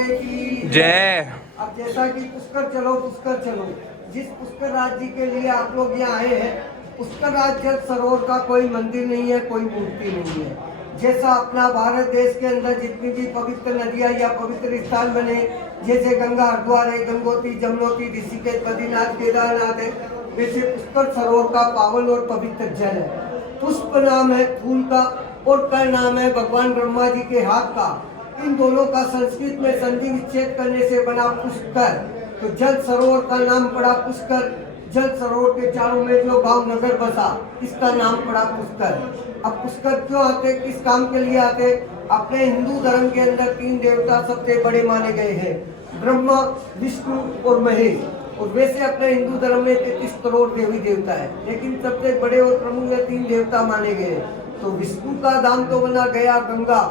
महादेव की जय। अब जैसा कि पुष्कर चलो, जिस पुष्कर राज जी के लिए आप लोग यहाँ आए हैं, पुष्कर राज जल सरोवर का कोई मंदिर नहीं है, कोई मूर्ति नहीं है। जैसा अपना भारत देश के अंदर जितनी भी पवित्र नदियाँ या पवित्र स्थान बने, जैसे गंगा हरिद्वार है, गंगोत्री, जमुनोत्री, ऋषिकेश, बद्रीनाथ, केदारनाथ है, वैसे पुष्कर सरोवर का पावन और पवित्र जल है। पुष्प नाम है फूल का और कर नाम है भगवान ब्रह्मा जी के हाथ का। इन दोनों का संस्कृत में संधि विच्छेद करने से बना पुष्कर, तो जल सरोवर का नाम पड़ा पुष्कर। जल सरोवर के चारों में जो गांव नगर बसा, इसका नाम पड़ा पुष्कर। अब पुष्कर क्यों आते, किस काम के लिए आते? अपने हिंदू धर्म के अंदर 3 देवता सबसे बड़े माने गए हैं, ब्रह्मा, विष्णु और महेश। और वैसे अपने हिंदू धर्म में 33 करोड़ देवी देवता है, लेकिन सबसे बड़े और प्रमुख 3 देवता माने गए। तो विष्णु का धाम तो बना गया गंगा,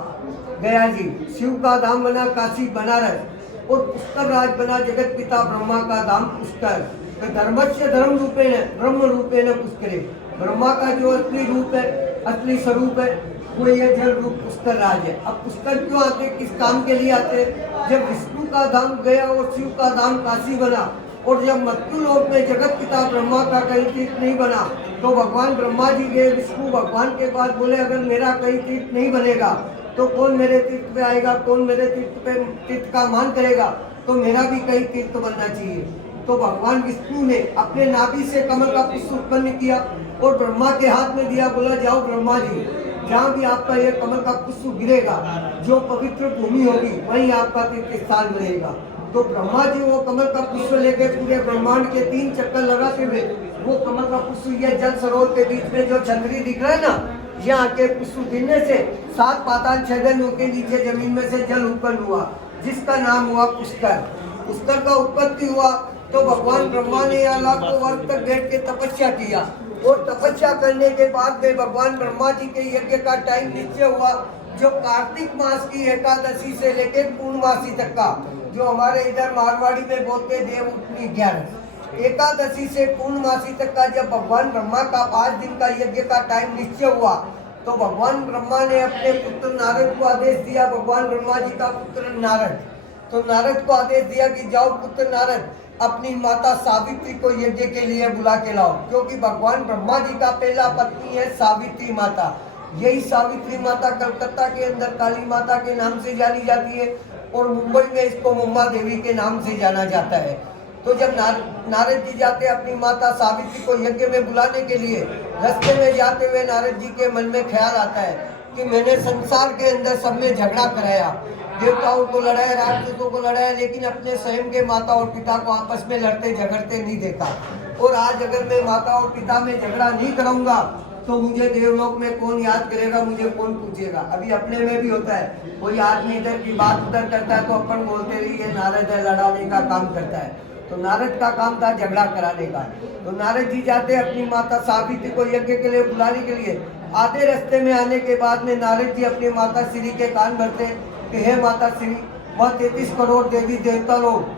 गया जी। शिव का धाम बना काशी, बनारस। और पुष्कर राज बना जगत पिता ब्रह्मा का धाम पुष्कर। तो धर्मस्य धर्म रूपेण ब्रह्म रूपेण पुष्करे। ब्रह्मा का जो असली रूप है, असली स्वरूप है, वो ये जल रूप पुष्कर राज है। अब पुष्कर क्यों आते, किस काम के लिए आते? जब विष्णु का धाम गया और शिव का धाम काशी बना, और जब मृत्यु लोक में जगत पिता ब्रह्मा का कहीं तीर्थ नहीं बना, तो भगवान ब्रह्मा जी गए विष्णु भगवान के पास, बोले अगर मेरा कहीं तीर्थ नहीं बनेगा तो कौन मेरे तीर्थ पे आएगा, कौन मेरे तीर्थ का मान करेगा? तो मेरा भी कहीं तीर्थ बनना चाहिए। तो भगवान विष्णु ने अपने नाभि से कमल का पुष्प उत्पन्न किया और ब्रह्मा के हाथ में दिया, बोला जाओ ब्रह्मा जी, जहाँ भी आपका ये कमल का पुष्प गिरेगा, जो पवित्र भूमि होगी वहीं आपका तीर्थ स्थान रहेगा। तो ब्रह्मा जी वो कमल का पुष्प लेके पूरे ब्रह्मांड के 3 चक्कर लगाते हुए वो कमल का पुष्प ये जल सरोवर के बीच में जो छतरी दिख रहा है ना, यहाँ के पुष्प गिरने से 7 पाताल छेदन होके नीचे जमीन में से जल उत्पन्न हुआ, जिसका नाम हुआ पुष्कर। पुष्कर का उत्पत्ति हुआ तो भगवान ब्रह्मा ने यहाँ लाखों वर्ष तक बैठ के तपस्या किया, और तपस्या करने के बाद में भगवान ब्रह्मा जी के यज्ञ का टाइम निश्चय हुआ, जो कार्तिक मास की एकादशी से लेकर पूर्णमासी तक का, जो हमारे इधर मारवाड़ी में बोलते देव उठनी 11, एकादशी से पूर्णमासी तक का जब भगवान ब्रह्मा का 5 दिन का यज्ञ का टाइम निश्चय हुआ, तो भगवान ब्रह्मा ने अपने पुत्र नारद को आदेश दिया। भगवान ब्रह्मा जी का पुत्र नारद, तो नारद को आदेश दिया कि जाओ पुत्र नारद, अपनी माता सावित्री को यज्ञ के लिए बुला के लाओ, क्योंकि भगवान ब्रह्मा जी का पहला पत्नी है सावित्री माता। यही सावित्री माता कलकत्ता के अंदर काली माता के नाम से जानी जाती है, और मुंबई में इसको मुम्बा देवी के नाम से जाना जाता है। तो जब नारद जी जाते अपनी माता सावित्री को यज्ञ में बुलाने के लिए, रास्ते में जाते हुए नारद जी के मन में ख्याल आता है कि मैंने संसार के अंदर सब में झगड़ा कराया, देवताओं को लड़ाया, राक्षसों को लड़ाया, लेकिन अपने स्वयं के माता और पिता को आपस में लड़ते झगड़ते नहीं देखा। और आज अगर मैं माता और पिता में झगड़ा नहीं कराऊंगा तो मुझे देवलोक में कौन याद करेगा, मुझे कौन पूछेगा? अभी अपने में भी होता है, कोई आदमी इधर की बात उधर करता है तो अपन बोलते रही ये नारद है, लड़ाने का काम करता है। तो नारद का काम था झगड़ा कराने का। तो नारद जी जाते अपनी माता सावित्री को यज्ञ के लिए बुलाने के लिए। आधे रास्ते में आने के बाद में नारद जी अपनी माता श्री के कान भरते कि हे माता श्री, वह 33 करोड़ देवी देवता लोग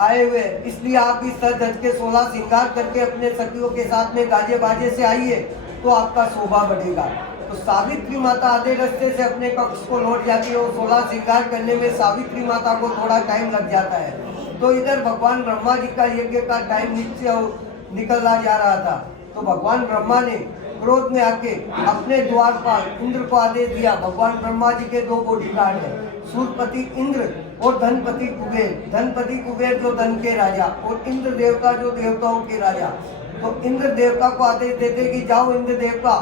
आए हुए, इसलिए आप भी सज धज के 16 श्रृंगार करके अपने सखियों के साथ में गाजे बाजे से आइए, तो आपका शोभा बढ़ेगा। तो सावित्री माता आधे रास्ते से अपने कक्ष को लौट जाती है, और 16 श्रृंगार करने में सावित्री माता को थोड़ा टाइम लग जाता है। तो इधर भगवान ब्रह्मा जी का यज्ञ का टाइम निकलना जा रहा था, तो भगवान ब्रह्मा ने क्रोध में आके अपने द्वारपाल इंद्र को आदेश दिया। भगवान ब्रह्मा जी के 2 बॉडीगार्ड है, सूर्यपति इंद्र और धनपति कुबेर। धनपति कुबेर जो धन के राजा, और इंद्र देवता जो देवताओं के राजा। तो इंद्र देवता को आदेश देते कि जाओ इंद्र देवता,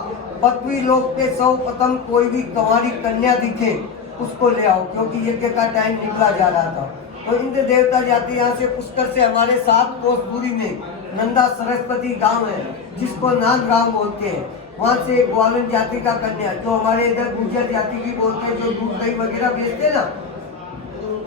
पृथ्वी लोक के 100 पतंग कोई भी कंवारी कन्या दिखे उसको ले आओ, क्योंकि यज्ञ का टाइम निकला जा रहा था। तो इंद्र देवता जाते यहाँ से पुष्कर से हमारे 7 कोस दूरी में नंदा सरस्वती गांव है, जिसको नाग गांव बोलते हैं। वहाँ से एक ग्वालन जाति का कन्या, जो हमारे इधर गुर्जर जाति की बोलते हैं, जो दूध दही वगैरह बेचते हैं ना,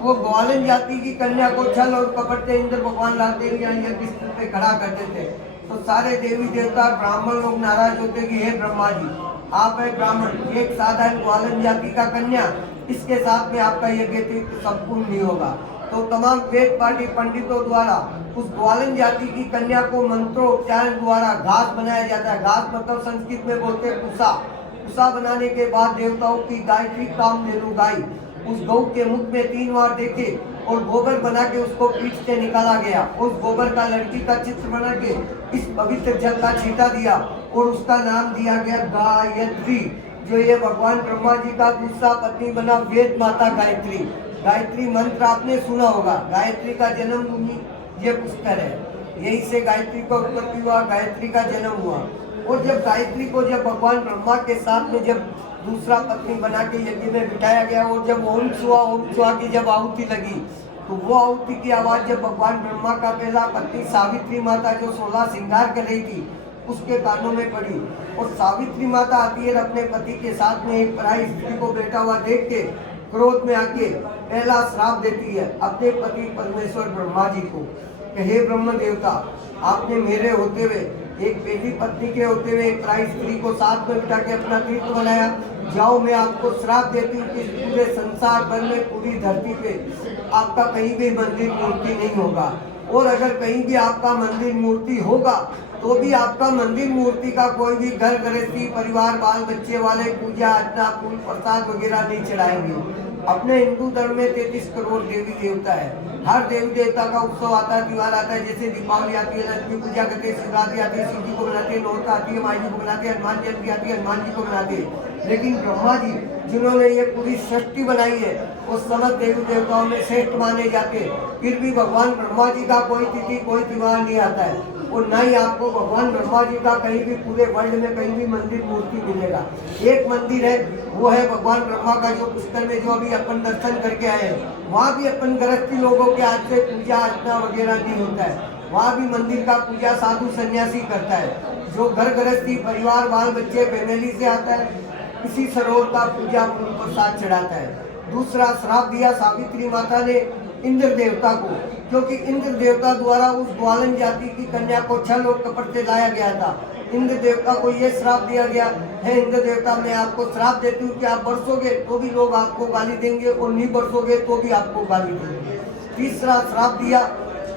वो ग्वालन जाति की कन्या को छल और कपट से इंद्र भगवान लाते यज्ञ पे खड़ा करते थे। तो सारे देवी देवता ब्राह्मण लोग नाराज होते कि हे ब्रह्मा जी, आप है ब्राह्मण, एक साधारण ग्वालन जाति का कन्या, इसके साथ में आपका यज्ञ संपूर्ण नहीं होगा। तो तमाम वेद पाठी पंडितों द्वारा उस ग्वालन जाति की कन्या को मंत्रोच्चारण द्वारा घास बनाया जाता है। घास मतलब संस्कृत में बोलते हैं कुसा। कुसा बनाने के बाद देवताओं की गायत्री कामधेनु गाय उस गौ के मुख में 3 बार देखे और गोबर बना के उसको पीठ से निकाला गया। उस गोबर का लड़की का चित्र बना के इस पवित्र जल का छींटा दिया और उसका नाम दिया गया गायत्री, जो ये भगवान ब्रह्मा जी का दूसरा पत्नी बना वेद माता गायत्री। गायत्री मंत्र आपने सुना होगा। गायत्री का जन्म भूमि ये पुष्कर है, यही से गायत्री का उत्पत्ति हुआ, गायत्री का जन्म हुआ। और जब गायत्री को जब भगवान ब्रह्मा के साथ में जब दूसरा पत्नी बना के यज्ञ में बिठाया गया और जब ओम सुहा की जब आहुति लगी, तो वो आहुति की आवाज जब भगवान ब्रह्मा का पहला पत्नी सावित्री माता जो 16 श्रृंगार कर रही थी उसके कानों में पड़ी। और सावित्री माता आती है अपने पति के साथ में एक पराई स्त्री को बैठा हुआ देख के क्रोध में आके पहला श्राप देती है अपने पति परमेश्वर ब्रह्मा जी को, हे ब्रह्म देवता, आपने मेरे होते हुए एक पहली पत्नी के होते हुए एक पराई स्त्री को साथ में बिठा के अपना तीर्थ बनाया। जाओ, मैं आपको श्राप देती हूँ कि पूरे संसार भर में पूरी धरती पे आपका कहीं भी मंदिर मूर्ति नहीं होगा, और अगर कहीं भी आपका मंदिर मूर्ति होगा तो भी आपका मंदिर मूर्ति का कोई भी घर गृहस्थी परिवार बाल बच्चे वाले पूजा अर्चना फूल प्रसाद वगैरह नहीं चढ़ाएंगे। अपने हिंदू धर्म में 33 करोड़ देवी देवता है। हर देवी देवता का उत्सव आता है, त्योहार आता है, जैसे दीपावली आती है, लक्ष्मी पूजा करते हैं, शिवरात्रि आती है, शिव जी को मनाते हैं, नौरता आती है, माई जी को मनाते हैं, हनुमान जयंती आती है, हनुमान जी को मनाते हैं। लेकिन ब्रह्मा जी जिन्होंने ये पूरी सृष्टि बनाई है वो समस्त देवी देवताओं में श्रेष्ठ माने जाते हैं, फिर भी भगवान ब्रह्मा जी का कोई तिथि कोई त्योहार नहीं आता है। और ना ही आपको भगवान ब्रह्मा जी का कहीं भी पूरे वर्ल्ड में कहीं भी मंदिर मूर्ति मिलेगा। एक मंदिर है, वो है भगवान ब्रह्मा का जो पुष्कर में जो अभी अपन दर्शन करके आए हैं। वहाँ भी अपन गृहस्थी लोगों के हाथ से पूजा अर्चना वगैरह नहीं होता है। वहाँ भी मंदिर का पूजा साधु सन्यासी करता है। जो घर गृहस्थी परिवार बाल बच्चे फैमिली से आता है, इसी सरोवर का पूजा फूल प्रसाद चढ़ाता है। दूसरा श्राप दिया सावित्री माता ने इंद्र देवता को, क्योंकि इंद्र देवता द्वारा उस ग्वालन जाति की कन्या को छल और कपट से लाया गया था। इंद्र देवता को यह श्राप दिया गया है, इंद्र देवता मैं आपको श्राप देती हूँ कि आप बरसोगे तो भी लोग आपको गाली देंगे और नहीं बरसोगे तो भी आपको गाली देंगे। तीसरा श्राप दिया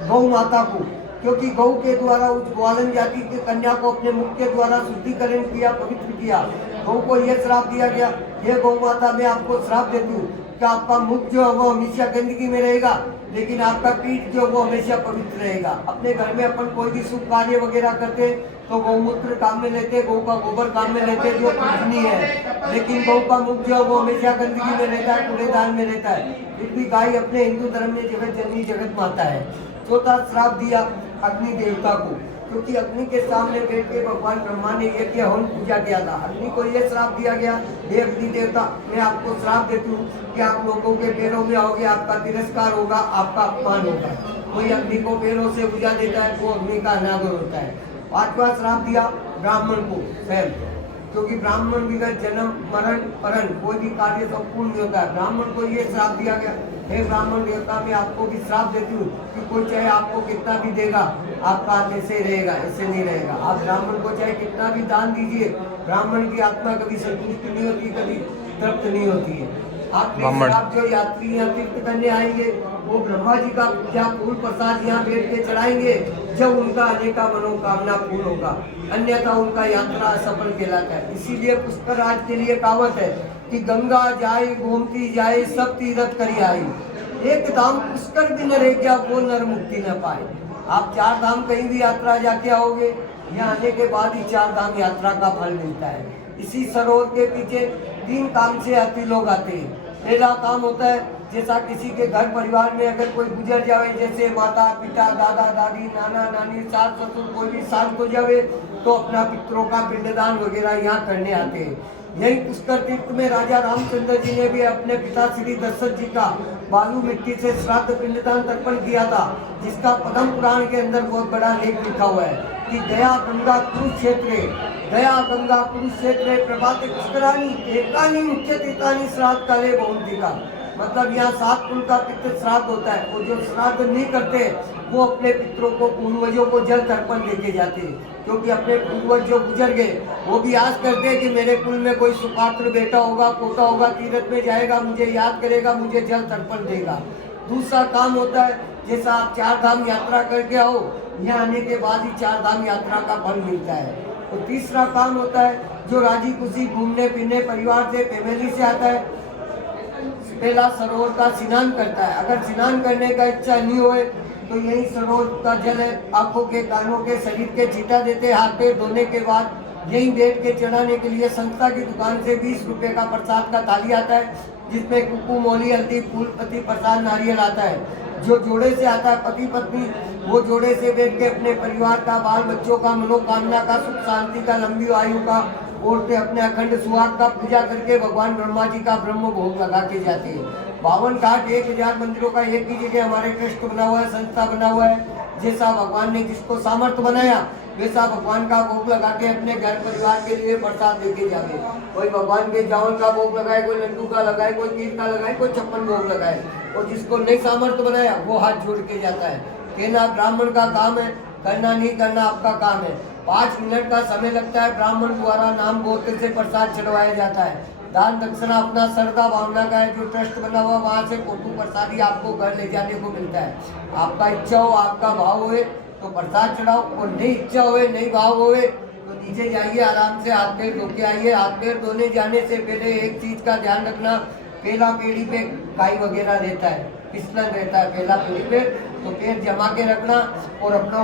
गौ माता को, क्योंकि गौ के द्वारा उस ग्वालन जाति की कन्या को अपने मुख के द्वारा शुद्धिकरण किया, पवित्र किया। गौ को यह श्राप दिया गया, हे गौ माता मैं आपको श्राप देती हूँ कि आपका मुख जो है वो हमेशा गंदगी में रहेगा, लेकिन आपका पीठ जो वो हमेशा पवित्र रहेगा। अपने घर में अपन कोई भी शुभ कार्य वगैरह करते तो गौमूत्र काम में लेते, गौ का गोबर काम में लेते जो पूजनीय है, लेकिन गौ का मुख जो है वो हमेशा गंदगी में रहता है, कूड़ेदान में रहता है। फिर भी गाय अपने हिंदू धर्म में जगत जननी जगत माता है। चौथा श्राप दिया अग्नि देवता को, क्योंकि अग्नि के सामने बैठ के भगवान ब्रह्मा ने यह किया हवन पूजा किया था। अग्नि को यह श्राप दिया गया, हे अग्नि देवता मैं आपको श्राप देती हूँ कि आप लोगों के पैरों में आओगे, आपका तिरस्कार होगा, आपका अपमान होगा। कोई अग्नि को पैरों से बुझा देता है वो अग्नि का अनादर होता है। पांचवा श्राप दिया ब्राह्मण को स्वयं, क्योंकि ब्राह्मण बिगड़ जन्म मरण परण कोई भी कार्य संपूर्ण नहीं होता है। ब्राह्मण को ये श्राप दिया गया, हे ब्राह्मण देवता मैं आपको भी श्राप देती हूँ कि कोई चाहे आपको कितना भी देगा आपका हाथ ऐसे रहेगा, ऐसे नहीं रहेगा। आप ब्राह्मण को चाहे कितना भी दान दीजिए, ब्राह्मण की आत्मा कभी संतुष्ट नहीं होती, कभी तृप्त नहीं होती है। आप जो यात्री यहाँ तीर्थ करने आएंगे वो ब्रह्मा जी का पूजा फूल प्रसाद यहाँ बैठ के चढ़ाएंगे जब उनका आने का मनोकामना पूर्ण होगा, अन्यथा उनका यात्रा असफल कहलाता है। इसीलिए पुष्कर राज के लिए कहावत है कि गंगा जाए गोमती जाए सब तीरथ करी आई, एक धाम पुष्कर भी न रह गया वो नर मुक्ति न पाए। आप 4 धाम कहीं भी यात्रा जाके आओगे, यहाँ आने के बाद ही 4 धाम यात्रा का फल मिलता है। इसी सरोवर के पीछे 3 काम से यात्री लोग आते हैं। पहला काम होता है जैसा किसी के घर परिवार में अगर कोई गुजर जावे, जैसे माता पिता दादा दादी नाना नानी सास ससुर कोई भी शांत हो जावे तो अपना पितरों का पिंडदान वगैरह यहाँ करने आते हैं। यही पुष्कर तीर्थ में राजा रामचंद्र जी ने भी अपने पिता श्री दशरथ जी का बालू मिट्टी से श्राद्ध पिंडदान तर्पण किया था, जिसका पद्म पुराण के अंदर बहुत बड़ा लेख लिखा हुआ है कि गया गंगा कुरुक्षेत्र, गया गंगा कुरुक्षेत्र प्रभाते पुष्करानी एकानी मुख्य तीर्थानी श्राद्ध काले बहुमती का। मतलब यहाँ 7 कुल का पितृ श्राद्ध होता है, वो जो श्राद्ध नहीं करते वो अपने पितरों को पूर्वजों को जल तर्पण लेके जाते हैं, क्योंकि अपने पूर्वज जो गुजर गए वो भी आस करते हैं कि मेरे कुल में कोई सुपात्र बेटा होगा पोता होगा, तीर्थ में जाएगा मुझे याद करेगा मुझे जल तर्पण देगा। दूसरा काम होता है जैसा आप 4 धाम यात्रा करके आओ, यहाँ आने के बाद ही 4 धाम यात्रा का फल मिलता है। और तीसरा काम होता है जो राजी खुशी घूमने फिरने परिवार से फैमिली से आता है, पहला सरोवर का स्नान करता है। अगर स्नान करने का इच्छा नहीं होए तो यही सरोवर का जल है, आंखों के, कानों के, शरीर के छींटा देते, हाथ पैर धोने के बाद यही बैठ के चढ़ाने के लिए संस्था की दुकान से 20 रुपए का प्रसाद का थाली आता है, जिसमें कुकू, मोली, हल्दी, फूल पत्ती, प्रसाद, नारियल आता है। जो जोड़े से आता है पति पत्नी, वो जोड़े से बैठ के अपने परिवार का, बाल बच्चों का, मनोकामना का, सुख शांति का, लंबी आयु का, औरतें अपने अखंड सुहाग का पूजा करके भगवान ब्रह्मा जी का ब्रह्म भोग लगा के जाती है। 52 घाट 1000 मंदिरों का एक ही जगह हमारे ट्रस्ट बना हुआ है, संस्था बना हुआ है। जैसा भगवान ने जिसको सामर्थ्य बनाया वैसा भगवान का भोग लगा के अपने घर परिवार के लिए प्रसाद लेके जावे। कोई भगवान के चावल का भोग लगाए, कोई लड्डू का लगाए, कोई खीर का लगाए, कोई 56 भोग लगाए, और जिसको नहीं सामर्थ्य बनाया वो हाथ जोड़ के जाता है। कहना ब्राह्मण का काम है, करना नहीं करना आपका काम है। 5 मिनट का समय लगता है, ब्राह्मण द्वारा नाम बोलते से प्रसाद चढ़वाया जाता है। दान दक्षिणा अपना श्रद्धा भावना का है, जो ट्रस्ट बना हुआ वहाँ से फोटो प्रसादी आपको घर ले जाने को मिलता है। आपका इच्छा हो, आपका भाव होए तो प्रसाद चढ़ाओ, और नहीं इच्छा होए, नहीं भाव होए तो नीचे जाइए, आराम से हाथ पैर धो के आइए। हाथ पैर धोने जाने से पहले एक चीज का ध्यान रखना, पहला पेड़ी पे काई वगैरह रहता है, फिसलन रहता है पहला पेड़ी पे, तो पैर जमा के रखना और अपना